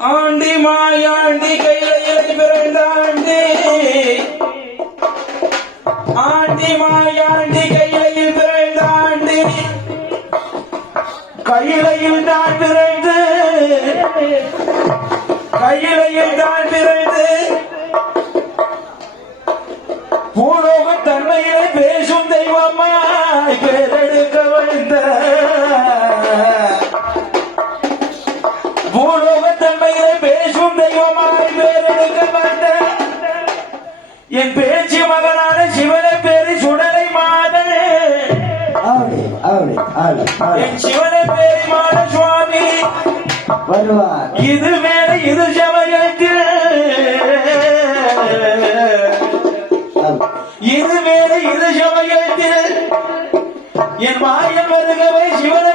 Aunty Mayandi கையில பிறந்தாண்டி aunty. Mayandi கையிலையில் பிறந்தாண்டி கையிலையில் தான் பிறந்து கையிலையில் தான் பிறந்து. பூலோக தன்மையிலே பேசும் தெய்வமாய் பேரெடுக்க வந்த பூலோக தன்மையிலே பேசும் தெய்வமாய் பேரெடுக்க வந்த என் பேச்சு மகனான சிவனை பேரு சுடலை மாதனே. என் சிவனை பேரு மான சுவாமி. வருவார். இது வேற இது சமயத்தில் இது வேற இது சமயத்தில் என் மாயன் வருகவை சிவனை